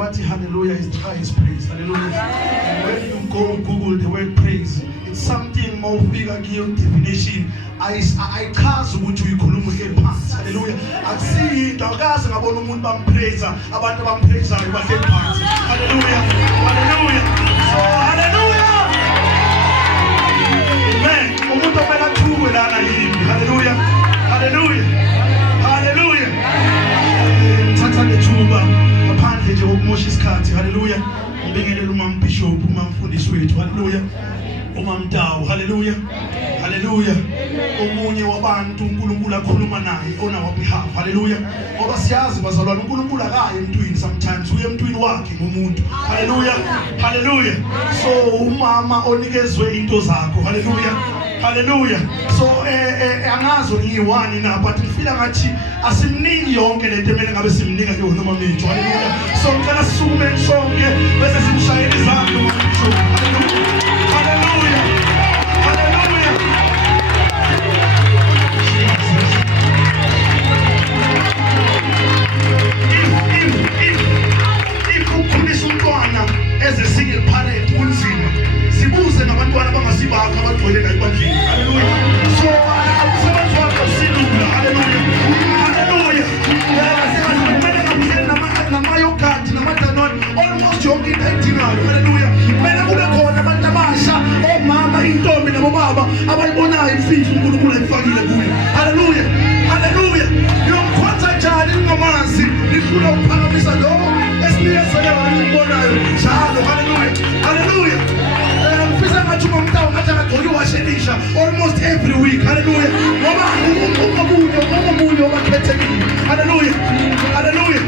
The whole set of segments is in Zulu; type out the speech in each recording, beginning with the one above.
but hallelujah is the highest praise. Hallelujah. When you go Google the word praise, it's something more bigger definition. I chaza ukuthi uyikhuluma phansi. Hallelujah. Akusiyi into akaze ngabona umuntu bampraise, abantu bampraise bahleli phansi. Hallelujah. Hallelujah. So hallelujah. Amen. Umuntu omela thuwe lana yini. Hallelujah. Hallelujah. Hallelujah. Thatha lethuba ngaphandle nje ukumosha isikhathi. Hallelujah. Ngibingelele umama Bishop, umama mfundisi wethu. Hallelujah. Umama Mtawu. Hallelujah. Hallelujah. Omunye wabantu uNkulunkulu akhuluma naye on our behalf. Hallelujah. Ngoba siyazi bazalwane uNkulunkulu akaye emntwini sometimes uye emntwini wakhe ngomuntu. Hallelujah. Hallelujah. So umama onikezwe into zakho. Hallelujah. Hallelujah. So angazo ngiyiwani na but ngifila ngathi asimniki yonke lento emele ngabe simnika ke noma mithu. Hallelujah. So ngicela sisukume sonke bese simshayela izandla uMbishop. Hallelujah. Hallelujah. If ukhulisa umntwana as a single parent kunzima. Sibuze nabantwana bangasibakho abagcwele la ebandleni. Hallelujah. So abasebenzi wakho silula. Hallelujah. Hallelujah. Kumele ngabuzele namayogadi namadanone almost yonke into ayidingayo. Hallelujah. Kumele kube khona abantu abasha omama intombi nabobaba abayibonayo imfihlo uNkulunkulu ayifakile kuyo. Hallelujah. Hallelujah. Yomkhonza njani ngomazi nifuna ukuphakamisa lo esiniyezelwe ngimbonayo njalo. Hallelujah. Hallelujah. Almost every week. Hallelujah. Hallelujah. Hallelujah.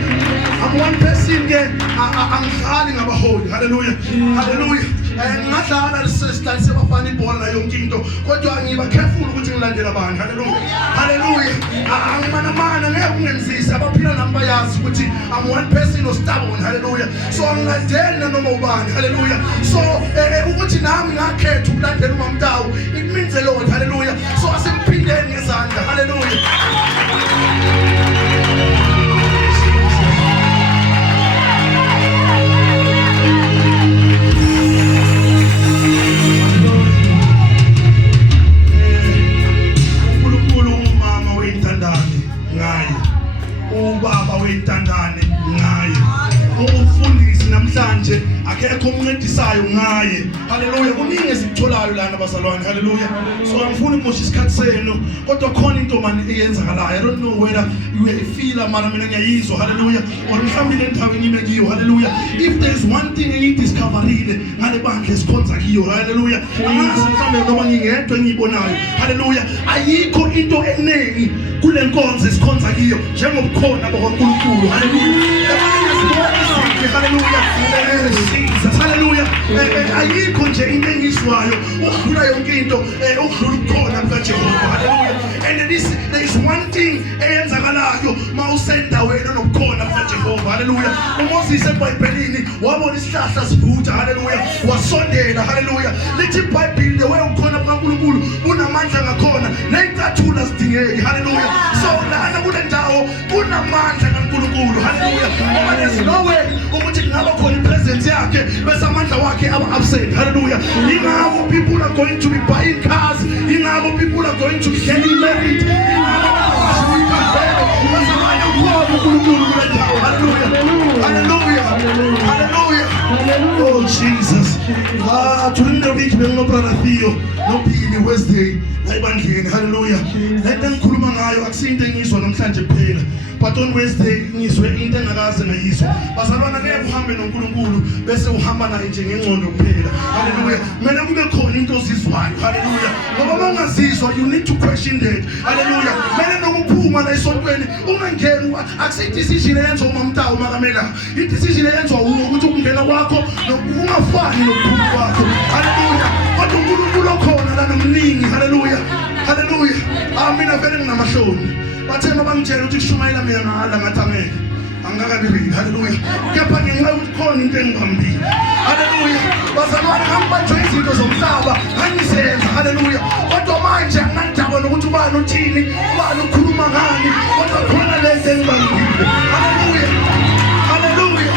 I'm one person again. I'm calling about holy. Hallelujah. Hallelujah. And ngadlala sister sebafana ibhola la yonke into kodwa ngiba careful ukuthi ngilandele abantu. Hallelujah. Hallelujah. Angimana ngeke ungenzise abaphila nami bayazi ukuthi I'm one person or stubborn. Hallelujah. So ngilandele noma ubani. Hallelujah. So ukuthi nami ngakhetha ukulandela uMama Mtawu it means a lot. Hallelujah. So asemphindeni ngezandla. Hallelujah. Ubaba wentandane ngaye umfundisi namhlanje akekho umncedisayo ngaye. Hallelujah. Kuningi esikutholayo lana bazalwane. Hallelujah. So angifuni ukumosha isikhathi senu kodwa khona into manje eyenzakalayo. I don't know whether you feel mara mina ngiyayizwa. Hallelujah. Or mhlawumbe endaweni ime kiyo. Hallelujah. If there is one thing engiyidiscoverile ngale bandla esikhonza kiyo. Hallelujah. Angazi mhlawumbe noma ngingedwa engiyibonayo. Hallelujah. Ayikho into eningi kule nkonzo esikhonza kiyo njengobukhona bakaNkulunkulu. Hallelujah. Hallelujah. Hallelujah. Ayikho nje into engizwayo ukudlula yonke into ukudlula ukukhona kukaJehova. Hallelujah. And there is one thing eyenzakalayo mawusendaweni nokukhona kukaJehova. Hallelujah. uMoses eBhayibhelini wabona isihlahla sivutha. Hallelujah. Wasondela. Hallelujah. Lithi iBhayibheli the way ukukhona kukaNkulunkulu unamandla ngakhona nezincathula zidingeki. Hallelujah. So lana kule ndawo kunamandla kaNkulunkulu. Hallelujah. Ngoba there's no way ukuthi ngaba khona ipresence yakhe bese amandla wakhe aba absent. Hallelujah. Ingabo people are going to be buying cars. Ingabo people are going to be getting married. Hallelujah. Hallelujah. Hallelujah. Oh Jesus. During the week we no brother Theo no Pili Wednesday ebandleni. Hallelujah. Lento engikhuluma ngayo akusinto engizwa namhlanje kuphela but on Wednesday ngizwe into engakaze ngayizwa. Bazalwana ngeke uhambe noNkulunkulu bese uhamba naye nje ngengcondo kuphela. Hallelujah. Kumele kube khona into ozizwayo. Hallelujah. Ngoba mawungazizwa you need to question that. Hallelujah. Kumele nokuphuma la esontweni ungangeni akusithi decision eyenziwa uMama Mtawu makamela. I decision eyenziwa ukuthi ukungena kwakho ungafani nokuphuma kwakho. Hallelujah. Kodwa uNkulunkulu okhona la nomningi. Hallelujah. Hallelujah. Mina vele nginamahloni. Bathe mabangitshela ukuthi kushumayela mina ngala ngathi angeke angakabili. Hallelujah. Kepha ngenxa yokuthi khona into engihambile. Hallelujah. Bazalwane ngambanjwe izinto zomhlaba ngangizenza. Hallelujah. Kodwa manje angandaba nokuthi ubani uthini ubani ukhuluma ngani kodwa khona lento engibambile. Hallelujah. Hallelujah.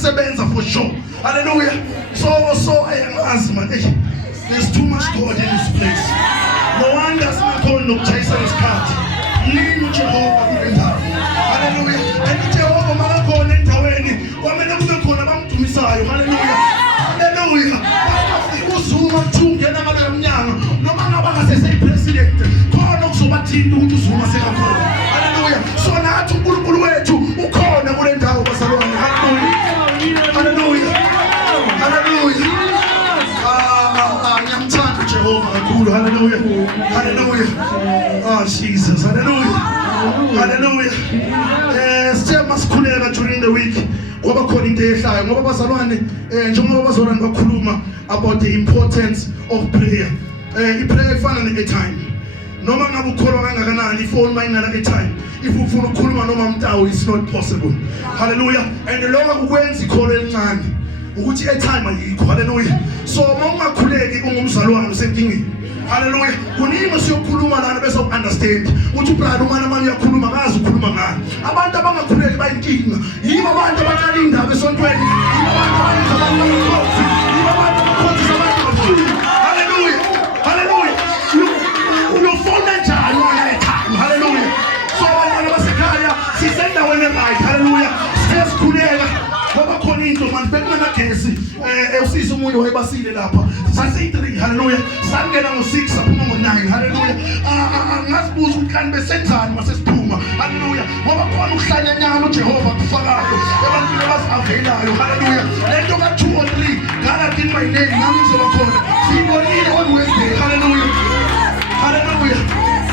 kuyasebenza for sure. Hallelujah. So ayangazi man, there's too much God in this place. No wonder singakhona nokujayisa isikhathi. Yini uJehova kule ndawo. Hallelujah. And Jehova makakhona endaweni kwamele kube khona abamdumisayo. Hallelujah. Hallelujah. Uzuma thungena ngalo mnyango noma ngaba ngasese president khona kuzobathinta ukuthi uzuma sekakhona. Hallelujah. So nathi uNkulunkulu wethu ukhona kule ndawo bazalwane. Hallelujah. Hallelujah. Hallelujah. Ngiyamthanda Jehova kakhulu. Hallelujah. Hallelujah. Oh Jesus. Hallelujah. Hallelujah. Sithe masikhuleka during the week ngoba khona into ehlayo ngoba bazalwane njengoba bazalwane bakhuluma about the importance of prayer. Iprayer ifana ne-airtime. Noma ngabe ukholwa kangakanani ifoni mayingana airtime. If ufuna ukukhuluma noma umtawo it's not possible. Hallelujah. And lokho ukwenza ikholo elincane ukuthi airtime ayikho. Hallelujah. So mawungakhuleki ungumzalwane usenkingeni. Hallelujah. Kuningi siyokhuluma lana bese understand ukuthi ubrother umana manje uyakhuluma akazi ukhuluma ngani. Abantu abangakhuleki bayinkinga. Yibo abantu abaqala indaba esontweni. Yibo abantu abakhosi. Yibo abantu abakhosi abantu. Hallelujah. Hallelujah. Uyofona njani wena ekhaya. Hallelujah. So abantu basekhaya sisendaweni right. Hallelujah. Sesikhuleka ngoba khona into manje bekumana gesi usisi umunye wayebasile lapha. Sasi3. Hallelujah. Sangena ngo6 saphuma ngo9. Hallelujah. Ngasibuza ukuthi kanti besenzani masesiphuma. Hallelujah. Ngoba khona ukuhlanyanyana uJehova kufakayo ebantwini abasavelayo. Hallelujah. Lento ka2 or 3 God in my name nami ngizoba khona. Sibonile on Wednesday. Hallelujah. Hallelujah.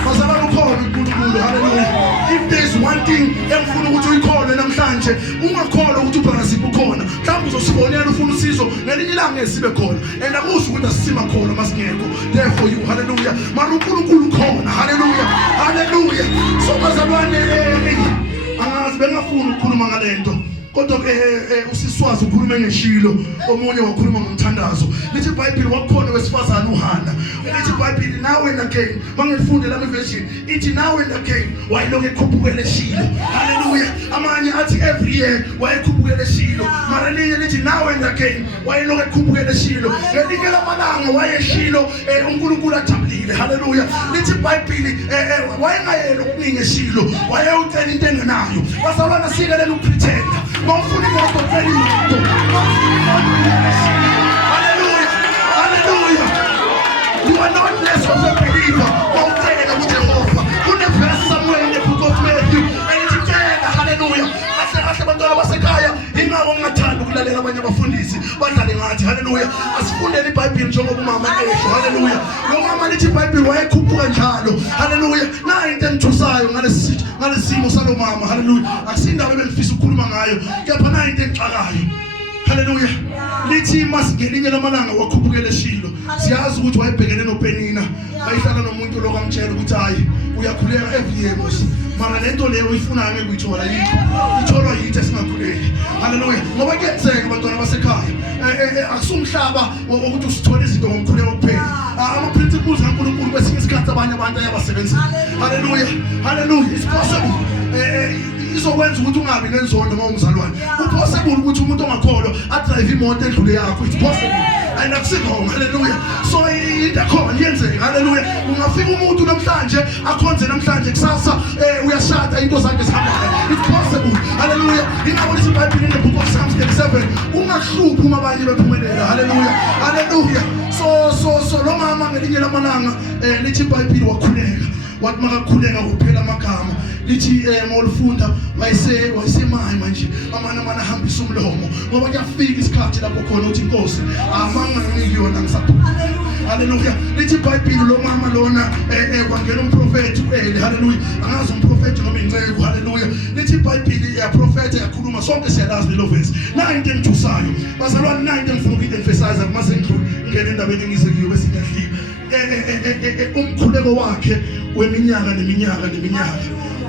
Bazalwane ukhona uNkulunkulu. Hallelujah. If there's one thing engifuna ukuthi uyikhole namhlanje ungakholwa ukuthi ubrother Sipho ukhona. Mhlawumbe uzosibonela ufuna usizo ngelinye ilanga esibe khona. And akusho ukuthi asisima khona masingekho. There for you. Hallelujah. Mara uNkulunkulu ukhona. Hallelujah. Hallelujah. So bazalwane angazi bengafuna ukukhuluma ngalento. Kodwa usiswazi ukhuluma ngeshilo omunye wakhuluma ngomthandazo. Lithi iBhayibheli wakhona wesifazana uHana. Lithi iBhayibheli now and again mangifunde lami version ithi now and again wayilokhu ekhuphukele Shilo. Hallelujah. Amanye athi every year wayekhuphukele Shilo. Mara linye lithi now and again wayilokhu ekhuphukele Shilo. Ngelinye lamalanga wayeshilo uNkulunkulu ajabulile. Hallelujah. Lithi iBhayibheli wayengayelo okuningi eShilo. Wayewucela into engenayo. Bazalwana sikelela ukupretenda. Hallelujah. Hallelujah. You are not less of a believer. Don't tell them Jehovah. Put the verse somewhere in the book of Matthew. And it's there. Hallelujah. Hallelujah. Asifundeni iBhayibheli njengoba umama esho. Hallelujah. Lo mama lithi iBhayibheli wayekhuphuka njalo. Hallelujah. Na into engithusayo ngalesimo salo mama. Hallelujah. Akusindaba ebengifisa ukukhuluma ngayo. Kepha na into engixakayo. Hallelujah. Lithi masingelinye lamalanga wakhuphukele Shilo. Siyazi ukuthi wayebhekene noPenina. Bayihlala nomuntu lokamtshela ukuthi hayi uyakhuleka every year mos. Mara lento leyo uyifunayo ngekuyithola yikho. Itholwa yithi esingakhuleki. Hallelujah. Ngoba kuyenzeka abantwana basekhaya. Akusumhlaba ukuthi usithole izinto ngomkhuleko kuphela. Ama principles kaNkulunkulu kwesinye isikhathi abanye abantu ayabasebenzisa. Hallelujah. Hallelujah. It's possible. Izokwenza ukuthi ungabi nenzondo uma umzalwane. Upossible ukuthi umuntu ongakholwa adrive imoto endlule yakho. It's possible. And akusikho. Hallelujah. So into khona yenzeka. Hallelujah. Ungafika umuntu namhlanje akhonze namhlanje kusasa uyashada into zakhe zihambayo. It's possible. Hallelujah. Ingakho lithi iBhayibheli in the book of Psalms 37 ungahluphi uma abanye bephumelela. Hallelujah. Hallelujah. So lo mama ngelinye lamalanga lithi iBhayibheli wakhuleka. Wathi makakhuleka kuphela amagama. Lithi molufunda wayesemayi manje amana ahambisa umlomo ngoba kuyafika isikhathi lapho khona uthi inkosi amangiyona ngisaphuma. Hallelujah. Lithi iBhayibheli lo mama lona kwangena umprofeti uEli. Hallelujah. Angazi umprofeti noma inceku. Hallelujah. Lithi iBhayibheli yaprofeta yakhuluma sonke siyalazi lelo verse. Na into engithusayo bazalwane na into engifuna ukuyemphasize kumasendlulu ngene endabeni engisekiyo bese ngiyahlika. Umkhuleko wakhe weminyaka neminyaka.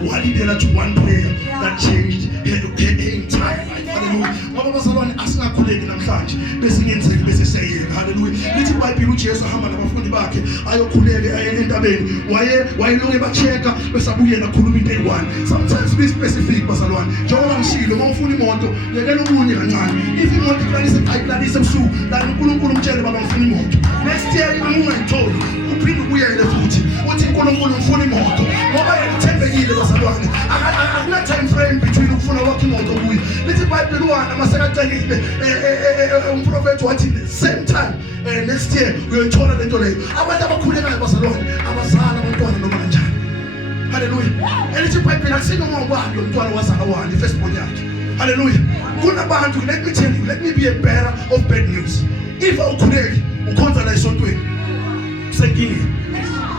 walidela to one prayer that changed her entire life. Hallelujah. Ngoba bazalwane asingakhuleki namhlanje bese ngenzeki bese seyeka. Hallelujah. Lithi iBhayibheli uJesu ahamba nabafundi bakhe ayokhuleka aye entabeni wayelonke bacheka besabuyela khuluma into eyi-1. Sometimes be specific bazalwane. Njengoba ngishilo mawufuna imoto lekela ubunye kancane. If imoto ayilalise ebusuku la uNkulunkulu umtshele baba ngifuna imoto. Next year ungayitholi uphinde ubuyele futhi uthi uNkulunkulu ngifuna imoto ngoba yethembekile bazalwane. Akuna time frame between ukufuna wakhe imoto kuye. Lithi iBhayibheli uHana masekacelile umprofeti wathi same time next year uyoyithola lento leyo. Abantu abakhulekayo bazalwane abazala abantwana noma kanjani. Hallelujah. Elithi iBhayibheli akusinoma ubani umntwana wazala wani first born yakhe. Hallelujah. Kunabantu, let me tell you, let me be a bearer of bad news. If I pray, ukhonza la esontweni kusenkingeni.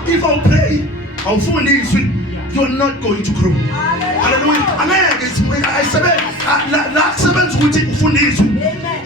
If I pray, awufuni izwi, you're not going to grow. Hallelujah. Angeke ayisebenza la kusebenza ukuthi ufunda izwi.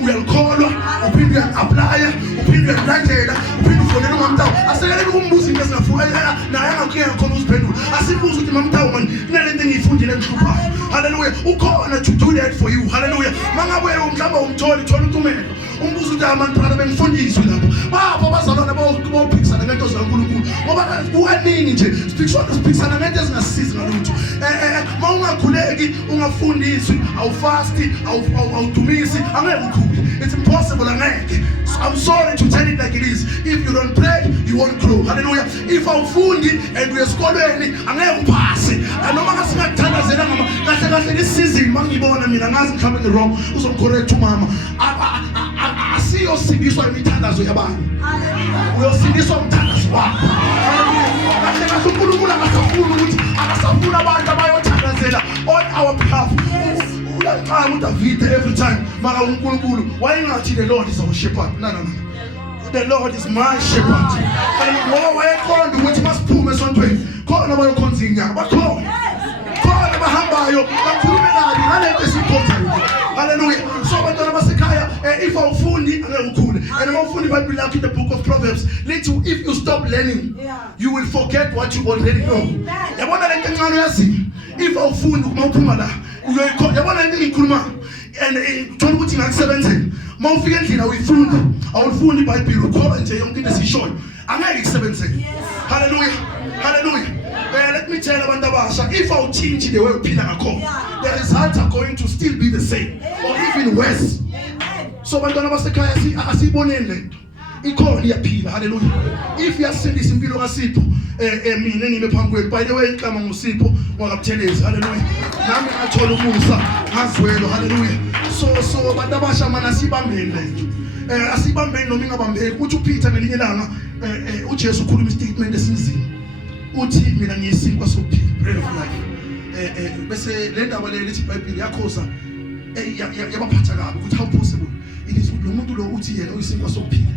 Uyakholwa, uphinde uyapply, uphinde uyalandela, uphinde ufonela uMamtawu. Asekelele ukumbuza into ezingafuna naye angakhona khona uziphendula. Asibuza ukuthi Mamtawu man, kunalento engiyifundile engihluphayo. Hallelujah. Ukhona to do that for you. Hallelujah. Mangabe umhlaba umtholi thola utumelo. Umbuzo ukuthi amantu phela bengifundiswe lapho. Bapha bazalwana bawuphikisana ngento zikaNkulunkulu. Ngoba kukaningi nje siphikisana ngento ezingasizi ngalutho. Mawungakhuleki ungafundiswi, awufasti, awudumisi, angeke ukhule. It's impossible angeke. I'm sorry to tell it like it is. If you don't pray, you won't grow. Hallelujah. If awufundi and uyesikolweni angeke uphase. Noma ngasingakuthandazela ngama kahle this season mangibona mina ngazi mhlawumbe wrong uzomcorrect umama. Asiyosindiswa imithandazo yabantu. Uyosindiswa umthandazo wakho. Kahle uNkulunkulu akasafuna ukuthi akasafuna abantu abayothandazela on our behalf. Uyanqaba uDavid every time maka uNkulunkulu wayengathi the Lord is our shepherd. No. The Lord is my shepherd. Ngoba wayekhonda ukuthi masiphume esontweni khona bayokhonza inyanga bakhona. Khona bahambayo bakhulume kabi ngalento esiphothayo. Hallelujah. So bantwana basekhaya if awufundi angeke ukhule. And awufundi iBhayibheli lakho in the book of Proverbs lithi if you stop learning you will forget what you already know. Yabona lento encane uyazi. If awufundi uma uphuma la yabona lento engikhuluma and thola ukuthi ngakusebenzeni. Mawufika endlini awufundi iBhayibheli ukhola nje yonke into esishoyo angeke ikusebenzele. Hallelujah. Hallelujah. Let me tell abantu abasha, if I change the way uphila ngakho, the results are going to still be the same or even worse. So bantwana basekhaya asiboneni lento. Ikhona iyaphila. Hallelujah. If yasindisa impilo kaSipho mina nime phambi kwenu. By the way inhlama nguSipho wakabuthelezi. Hallelujah. Nami ngathola umusa ngazwelo. Hallelujah. So abantu abasha mana sibambeni lento. Asibambeni noma ingabambeki. Uthi uPeter ngelinye ilanga uJesu ukhuluma istatement esinzima. Uthi mina ngiyisinkwa sokuphila, bread of life. Bese le ndaba le lithi iBhayibheli yakhoza yabaphatha kabi ukuthi how possible it is lo muntu lo uthi yena uyisinkwa sokuphila.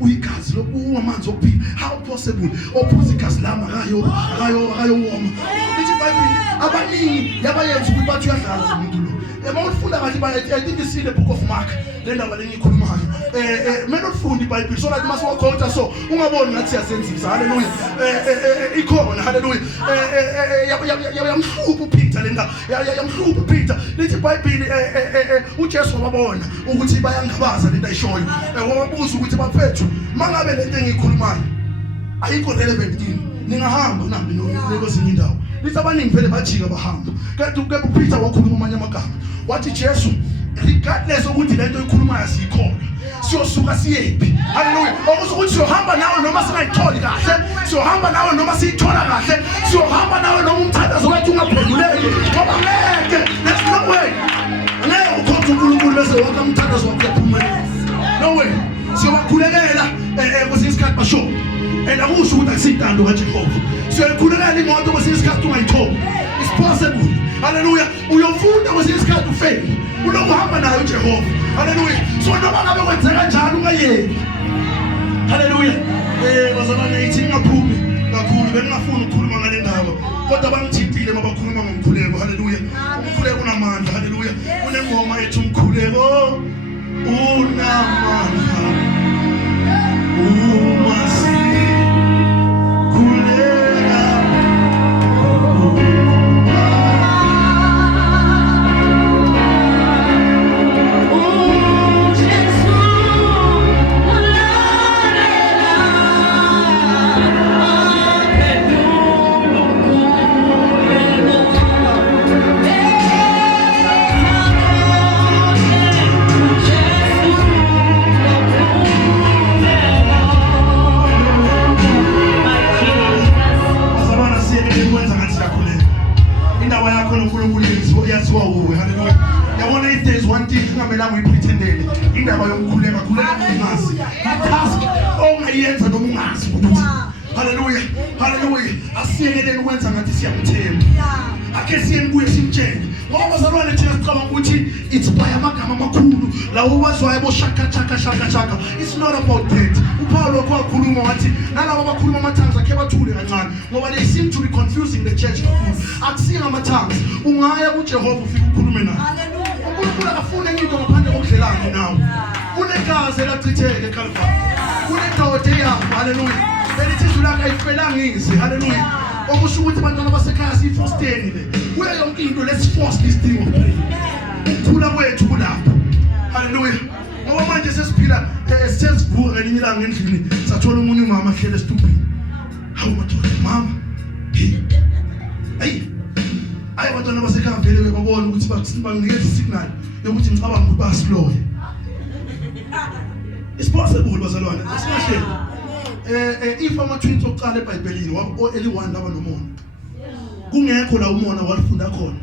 Uyigazi lo uwamanzi okuphila. How possible? Ophuza igazi lami akayowoma. Lithi iBhayibheli abaningi yabayenza ukuthi bathi uyadlala umuntu lo. Mawufunda kahle I think you see the book of Mark. Le ndaba lengikhulumayo. Mina ufunda iBhayibheli so that masiwakhotha so ungaboni ngathi siyasenzisa. Hallelujah. Ikhona. Hallelujah. Yamhlupha uPeter le ndaba. Yamhlupha uPeter. Lithi iBhayibheli uJesu wabona ukuthi bayangabaza lento ayishoyo. Wabuza ukuthi baphethu mangabe lento engikhulumayo ayikho relevant kini. Ningahamba nami nezinye indawo. Lithi abaningi phela bajika bahamba. Kanti uPeter wakhuluma amanye amagama. Wathi Jesu regardless ukuthi lento oyikhulumayo asiyikhona. Siyosuka siyephi. Hallelujah. Okusukuthi siyohamba nawe noma singayitholi kahle. Siyohamba nawe noma siyithola kahle. Siyohamba nawe noma umthandazo wethu ungaphenduleki. Ngoba ngeke. There's no way. Ngeke ukhonze uNkulunkulu bese wonke umthandazo wakho uyaphumela. No way. Siyobakhulekela kwesinye isikhathi basho. And akusho ukuthi akusintando kaJehova. Siyoyikhulekela imoto kwesinye isikhathi ungayitholi. It's possible. Hallelujah. Uyofunda kwesinye isikhathi ufail. Unokuhamba nayo uJehova. Hallelujah. So noma ngabe kwenzeka kanjani ungayeki. Hallelujah. Bazalwane ithi ngaphumi kakhulu bengingafuni ukukhuluma ngale ndaba. Kodwa bangithintile mabakhuluma ngomkhuleko. Hallelujah. Umkhuleko unamandla. Hallelujah. Kunengoma ethi umkhuleko unamandla. Umasi kulela i-task ongayenza noma ungazi ukuthi haleluya haleluya asiyekeleni ukwenza ngathi siyamthemba akhe siyeni kuye simtshele ngoba bazalwane thina sicabanga ukuthi it's by amagama amakhulu lawo bazwayo bo shaka chaka it's not about that uPaulo kwakhuluma wathi nalabo abakhuluma amathangs akhe bathule kancane ngoba they seem to be confusing the church akusinga amathangs ungaya kuJehova ufike ukhulume naye uNkulunkulu akafuna into ngaphandle kokudlelana nawe unegazi elachitheke eCalvary unendoda yakho haleluya belithi lakho ayifelanga izi haleluya okusho ukuthi abantwana basekhaya sifosteni le kuyo yonke into let's force this thing of prayer ukukhula kwethu kulapha haleluya ngoba manje sesiphila sesivuka ngelinye ilanga endlini sathola umunye umama ehlele estupini hawu madoda mama hey abantwana basekhaya vele babona ukuthi banginikeza isignal yokuthi ngicabanga ukuthi baslow it's possible bazalwane asinahleli if ama-twins oqala eBhayibhelini eli-1 laba nomona kungekho la umona walifunda khona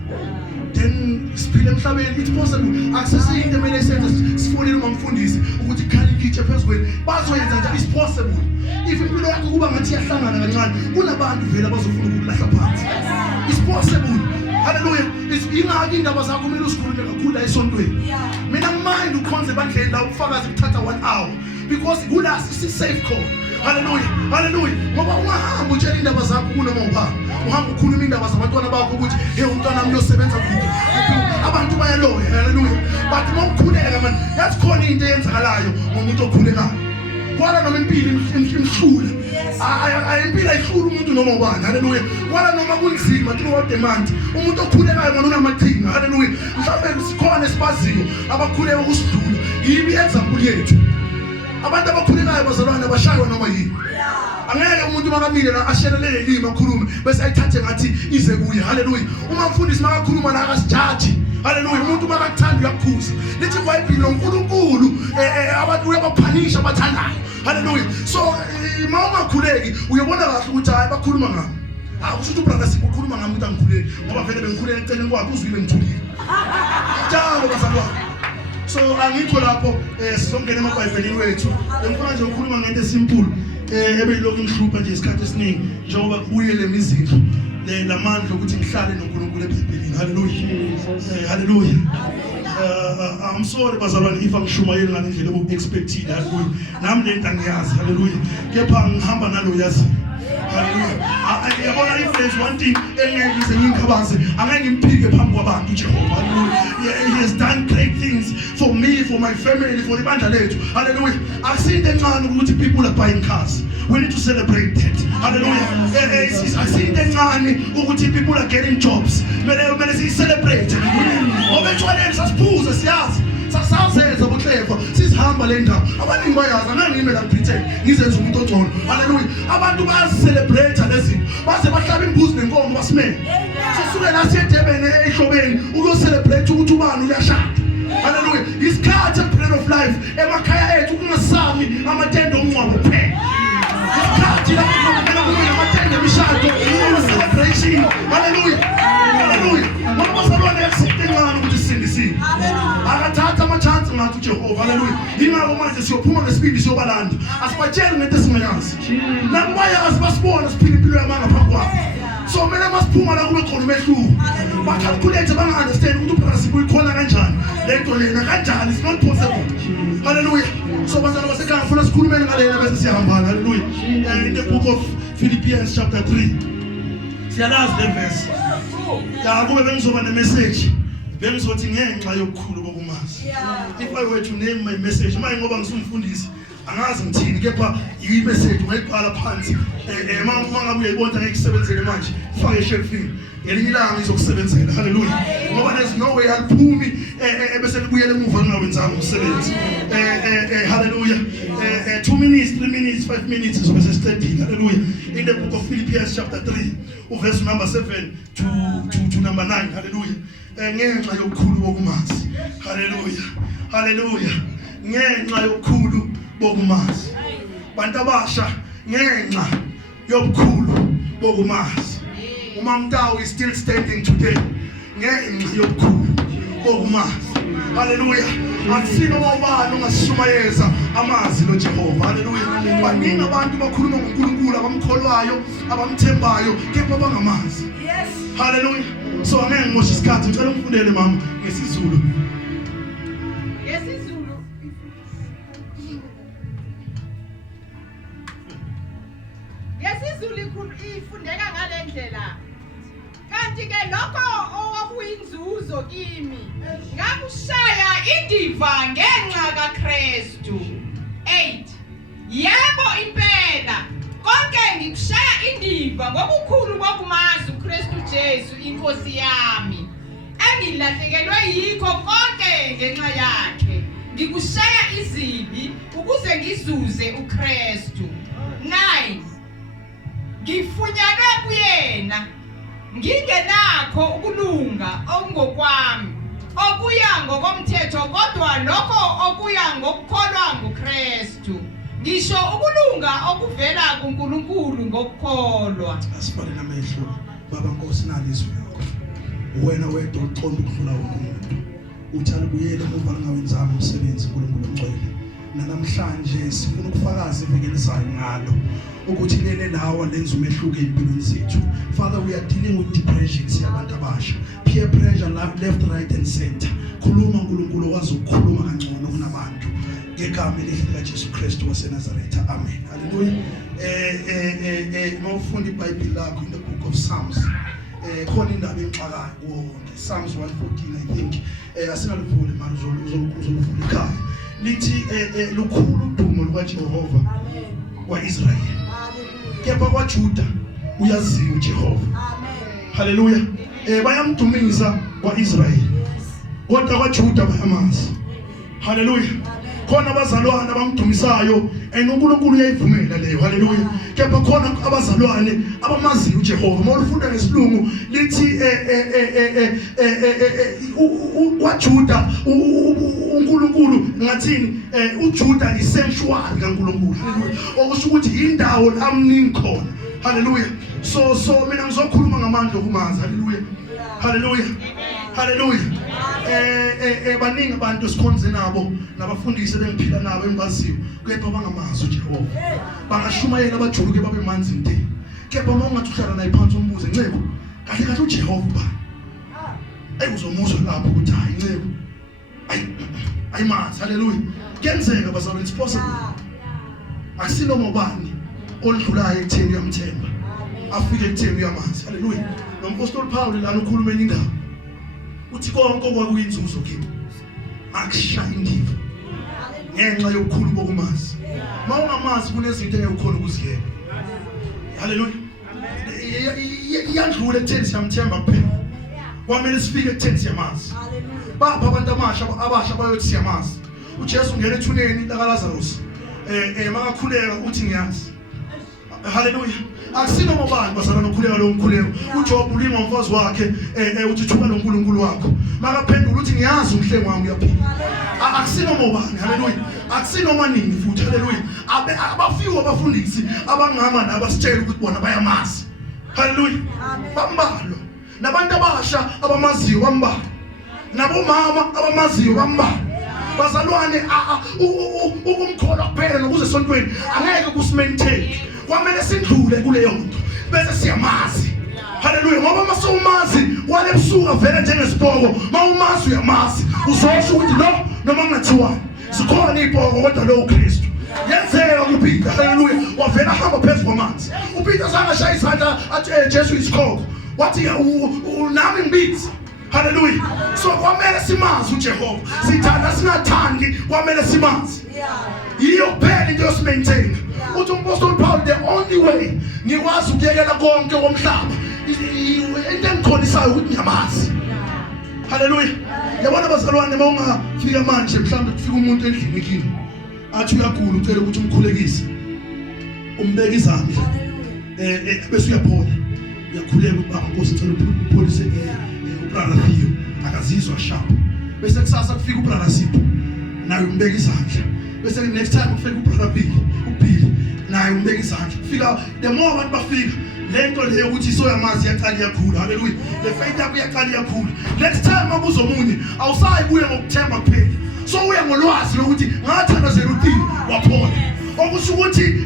then siphile emhlabeni it's possible akusesiyinto emele senze sifonele umfundisi ukuthi khali ngitshe phezukweni bazoyenza nje it's possible if impilo yakho kuba ngathi yahlangana kancane kunabantu vele abazofuna ukulahla phansi it's possible haleluya ingaki indaba zakho kumele usikhulume kakhulu la esontweni mina mind ukhonze bandleni la ubufakazi kuthatha 1 hour because kula safe call haleluya haleluya ngoba ungahamba utshela indaba zakho kunoma ubani uhamba ukhuluma indaba zabantwana bakho ukuthi hey umntwana wami uyosebenza kude abantu bayaloya haleluya but mawukhuleka man yathi khona into eyenzakalayo ngomuntu okhulekayo kwala noma impilo imhlula impilo ayihlula umuntu noma ubani haleluya kwala noma kunzima thina what demand umuntu okhulekayo ngona unamaqhinga haleluya mhlawumbe sikhona esibaziyo abakhuleka ukusidlula yibi example yethu abantu abakhulekayo bazalwane abashaywa noma yini angeke umuntu makamile la ashelelele lima akhulume bese ayithathe ngathi ize kuye haleluya uma mfundisi makakhuluma la akasijaji haleluya umuntu makathanda uyakhuza lithi iBhayibheli uNkulunkulu abantu uyabaphanisha abathandayo haleluya so uma ungakhuleki uyobona kahle ukuthi hayi bakhuluma ngami akusho ukuthi ubrother sikhuluma ngami ukuthi angikhuleki ngoba vele bengikhuleka eceleni kwakhe uzwile ngithulile njalo bazalwane so angikho lapho sizongena eBhayibhelini wethu ngifuna nje ukukhuluma ngento esimple ebelokhu ngihlupha nje isikhathi esiningi njengoba kubuyele imizindlo lamandla ukuthi ngihlale noNkulunkulu eBhayibhelini haleluya haleluya I'm sorry bazalwane if angishumayeli ngalendlela obu-expected haleluya nami lento angiyazi haleluya kepha ngihamba nalo yazi haleluya yabona if there's one thing engeke ngingikhabaze angeke ngimphike phambi kwabantu uJehova haleluya he has done great things for me for my family for ibandla lethu haleluya akusinto encane ukuthi people are buying cars we need to celebrate that haleluya akusinto encane ukuthi people are getting jobs mele si celebrate ngoba ethwaleni sasiphuza siyazi sasazenza bohleva sizihamba le ndawo abaningi bayazi angangime la Britain ngizenza umuntu ongcono haleluya abantu bayacelebrate lezi base bahlaba imbuzi nenkomo basimele sisuke la siyeDurban ehlobeni ukuyocelebrate ukuthi ubani uyashada haleluya isikhathi bread of life emakhaya ethu kungasami amatende omncwabo kuphela isikhathi lapho kumele amatende emishado celebration haleluya haleluya ngoba basalwane yakusencane ukuthi sisindisile akathatha ama-chance ngathi uJehova haleluya ingakho manje siyophuma ngesibindi siyobalanda asibatsheli ngento esingayazi nabo bayazi basibona siphila impilo yamanga phambi kwabo so mina masiphuma la kube khona umehluko bacalculate banga-understand ukuthi uPrasibu ikhona kanjani lento lena kanjani it's not possible haleluya so bazalwane basekhaya ngifuna sikhulumeni ngalena bese siyahambana haleluya in the book of Philippians chapter 3 siyalazi le verse kube bengizoba ne-message bengizothi ngenxa yokukhulu bokumazi if I were to name my message manje ngoba ngisumfundisi angazi ngithini kepha i-message ungayibhala phansi mangabe uyayibona ngekisebenzele manje fake eshelfini ngelinye ilanga ngizokusebenzela haleluya ngoba there's no way aliphumi bese libuyele emuva ngingawenzanga umsebenzi haleluya 2 minutes 3 minutes 5 minutes so bese siqedile haleluya in the book of Philippians chapter 3 verse number 7 to number 9 haleluya ngenxa yokukhulu bokumazi haleluya haleluya ngenxa yokukhulu bokumazi bantu abasha ngenxa yokukhulu bokumazi uMamtawu is still standing today ngenxa yokukhulu bokumazi Haleluya. Akusino ubani ungasishumayeza amazi noJehova. Haleluya. Baningi abantu bakhuluma ngoNkulunkulu abamkholwayo, abamthembayo, kepha bangamazi. Yes. Haleluya. So angeke ngimoshe isikhathi, ngicela ungifundele mama ngesizulu. Ifundeka ngalendlela kanti ke lokho okuyinzuzo kimi ngakushaya indiva ngenxa kaKristu. 8 Yebo impela konke ngikushaya indiva ngokukhulu kokumazi uKristu Jesu inkosi yami engilahlekelwe yikho konke ngenxa yakhe. Ngikushaya izibi ukuze ngizuze uKristu. 9 Ngifunyanwe kuyena ngingenakho ukulunga okungokwami okuya ngokomthetho kodwa lokho okuya ngokukholwa nguKristu. Ngisho ukulunga okuvela kuNkulunkulu ngokukholwa. Asibale namehlo baba Nkosi nalizwi lakho. Wena wedwa uqonda ukudlula umuntu. Uthanda kuyela emuva ngawenzama umsebenzi uNkulunkulu ongcwele. Namhlanje sifuna ukufakaza ivekelisayo ngalo ukuthi lele lawa lenza umehluko empilweni zethu. Father, we are dealing with depression siyabantu abasha, peer pressure left, right and center. Khuluma uNkulunkulu wazi ukukhuluma kangcono kunabantu ngegama elihle likaJesu Kristu waseNazaretha. Amen. Hallelujah. Mawufunda iBhayibheli lakho in the book of Psalms. Khona indaba enxakayo wonke. Psalms 114 I think. Asingaluvule manje uzolufunda ekhaya. Lithi lukhulu udumo lukaJehova waIsrayeli. Kepha kwaJuda uyaziwa uJehova. Haleluya. Bayamdumisa kwaIsrayeli. Kodwa kwaJuda bayamazi. Haleluya. Khona abazalwane abamdumisayo uNkulunkulu uyayivumela leyo. Haleluya. Kepha khona abazalwane abamaziyo uJehova. Mawufunda ngesilungu lithi kwaJuda uNkulunkulu ngathini uJuda isensual kaNkulunkulu. Haleluya. Okusho ukuthi indawo la mningi khona. Haleluya. So mina ngizokhuluma ngamandla okumazi. Haleluya. Haleluya. Haleluya. Baningi abantu sikhonze nabo nabafundisi bengiphila nabo engibaziyo kepha bangamazi uJehova. Bangashumayela abajuluke babe manzi nte. Kepha mawungathi uhlala naye phansi umbuze Ncebo, kahle kahle uJehova ba? Uzomuzwa lapho ukuthi hayi Ncebo. Ayimazi. Haleluya. Kuyenzeka bazalwane, it's possible. Akusino mobani oludlulayo ekutheni uyamthemba. Afike ekutheni uyamazi. Haleluya. Nomapostoli Paul lana ukhuluma indaba. Uthi konke okwakuyinzuzo kimi akushaya indiva ngenxa yokukhulu kokumazi. Mawungamazi kunezinto engekukhona ukuziyela. Haleluya. Iyandlula ekutheni siyamthemba kuphela. Kwamele sifike ekutheni siyamazi. Bapha abantu abasha bayothi siyamazi. uJesu ungena ethuneni lakaLazarus. Makakhuleka uthi ngiyazi. Haleluya. Akusino mobani bazalwana ukukhuleka lo mkhuleko. uJob ulinga umfazi wakhe uthi thuka noNkulunkulu wakho. Makaphendula uthi ngiyazi umhlengi wami uyaphila. Akusino mobani. Haleluya. Akusino maningi futhi. Haleluya. Abafiwe abafundisi abangama nabasitshela ukuthi bona bayamazi. Haleluya. Bambalwa. Nabantu abasha abamaziyo bambalwa. Nabomama abamaziyo bambalwa. Bazalwane ukumkholwa kuphela nokuze esontweni angeke kusimaintain. Kwamele sindlule kuleyo nto bese siyamazi. Haleluya. Ngoba masumazi wale busuka vele njengesibhoko, mawumazi uyamazi uzosho ukuthi lo noma ngathiwani sikhona ibhoko kodwa lo uKristu yenzeka kuPeter. Haleluya. Wavela hamba phezulu kwamanzi. uPeter sangashaya isandla athi Jesu isikhoko wathi unami ngibizi. Haleluya. So kwamele simazi uJehova. Sithanda singathandi kwamele simazi. Yiyo phela into yosimaintain. Uthi umpostoli Paul, the only way ngikwazi ukuyekela konke komhlaba into engikholisayo ukuthi ngiyamazi. Haleluya. Yabona bazalwane mawungafika manje mhlawumbe kufika umuntu endlini kini athi uyagula ucela ukuthi umkhulekise umbeke izandla bese uyaphola uyakhuleka ubaba Nkosi ngicela upholise ubrother Theo akazizwa sharp. Bese kusasa kufika ubrother Sipho naye umbeke izandla. Bese next time kufika ubrother Bill naye naye umbeka izandla fika the more abantu bafika lento leyo ukuthi isoyamazi yaqala iyakhula haleluya le faith yakho iyaqala iyakhula next time makuzo omunye awusayi kuye ngokuthemba kuphela so uya ngolwazi lokuthi ngathandazela uThixo waphola okusho ukuthi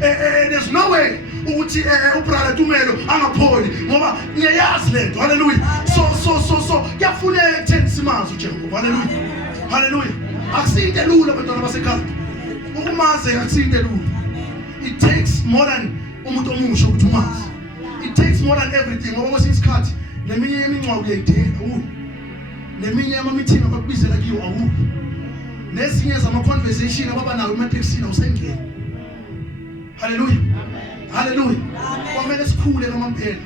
there's no way ukuthi ubrother Tumelo angapholi ngoba ngiyayazi lento haleluya so kuyafuneka ekutheni simazi uJehova haleluya akusinte lula abantwana basekhaya ukumazi akusinte lula it takes more than umuntu omusha ukuthi umazi it takes more than everything ngoba kwesinye isikhathi neminye imincwa uyayidela neminye ama-meeting abakubizela kiyo awukho nezinye zama-conversation ababa nawo ematekisini awusengena haleluya kwamele sikhule namampela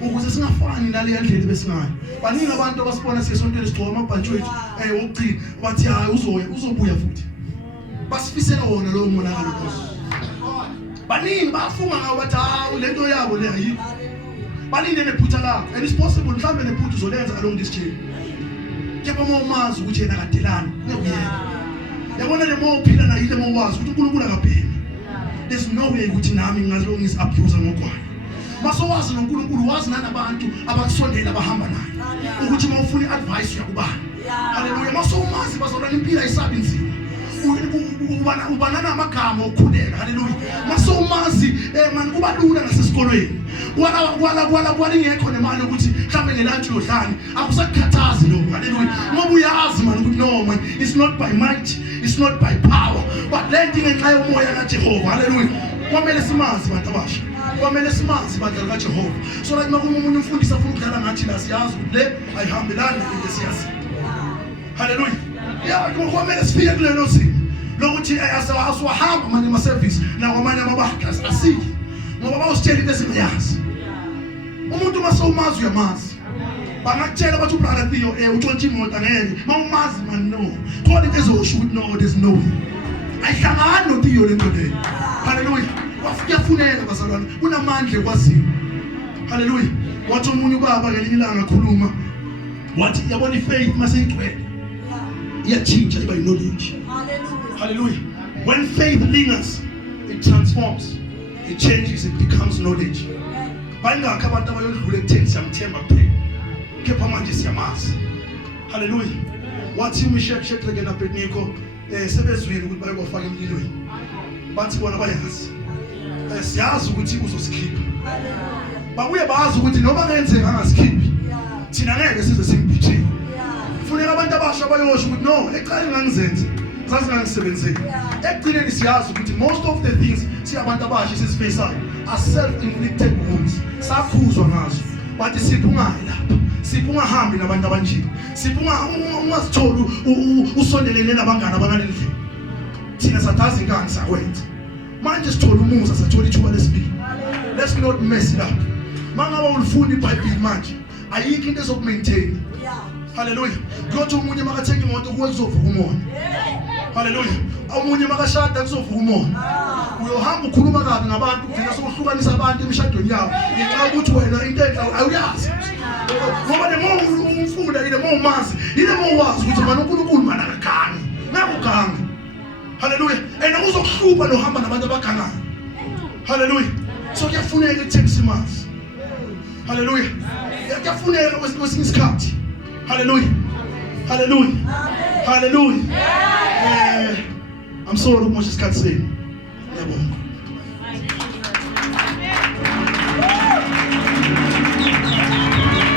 ukuze singafani naleya ndlela besingayo baningi abantu abasibona siyesontweni sigcoka amabhantshi wethu wokugcina bathi hayi uzobuya futhi basifisela wona lowo monakalo baningi bafunga ngawo bathi hawu lento yabo le ayikho balinde nephutha lakho and it's possible mhlawumbe nephutha uzolenza along this journey kepha uma umazi ukuthi yena kadelani ngekuyena yabona le mo uphila nayo ile mo wazi ukuthi uNkulunkulu akapheli there's no way ukuthi nami ngingazilungisa abuse ngokwayo masowazi noNkulunkulu wazi nanabantu abakusondela abahamba naye ukuthi mawufuna advice uyakubana haleluya masowazi bazolana impilo ayisabi nzima ubanana amagama okukhuleka haleluya masowazi man kuba lula nasesikolweni wala ingekho nemali ukuthi mhlambe ngelunch lodlani akusakukhathazi lo haleluya ngoba uyazi man ukuthi no man it's not by might it's not by power but lending ngenxa yomoya kaJehova haleluya kwamele simazi bantu abasha kwamele simazi bandla kaJehova so like makuma umuntu umfundisi afuna ukudlala ngathi la siyazi ukuthi le ayihambelani into siyazi haleluya kwamele sifike kulelo simo lokuthi asiwahamba manje ama-service nakwamanye amabandla asiki ngoba bawusitshela into esingayazi umuntu masewumazi uyamazi bangakutshela bathi ubrother Theo utshontshe imoto angeke mawumazi man no khona into ezosho ukuthi no there's no way ayihlangani noTheo lento leyo haleluya kuyafuneka bazalwane kunamandla ekwaziyo haleluya wathi omunye ubaba ngelinye ilanga akhuluma wathi yabona ifaith maseyigcwele iyachinja iba knowledge hallelujah when faith lingers it transforms it changes it becomes knowledge bangakho abantu abayodlula ekutheni siyamthemba kuphela kepha manje siyamazi hallelujah wathi uMeshach na Abednego sebezwile ukuthi bayobafaka emlilweni bathi bona bayazi siyazi ukuthi uzosikhipha babuye bazi ukuthi noma ngenzeka angasikhiphi thina ngeke size simbhijile kufuneka abantu abasha bayosho ukuthi no eqala ngangizenze zazi ngangisebenzile ekugcineni siyazi ukuthi most of the things siyabantu abasha sisifaceayo are self-inflicted wounds sakhuzwa ngazo bathi siphungayi lapha siphungahambi nabantu abanjini ungazitholi usondelene nabangani abangalendlela thina sathazi inkani sakwenza manje sithola umusa sathola ithuba lesibili let's not mess it up mangaba ulifunda iBhayibheli manje ayikho into ezokumaintain haleluya kuyothi umunye makathenga imoto kuwe kuzovuka umoya haleluya omunye makashada kuzovuka umoya uyohamba ukhuluma kabi ngabantu ugcina sokuhlukanisa abantu emshadweni yabo ngenxa ukuthi wena into enhle awuyazi ngoba le mo umfunda ile mo umazi ile mo wazi ukuthi mana uNkulunkulu mana akaganga nakuganga haleluya and uzokuhlupa nohamba nabantu abagangayo haleluya so kuyafuneka ekutheni simazi haleluya kuyafuneka kwesinye isikhathi haleluya haleluya I'm sorry ukumosha isikhathi senu yabonga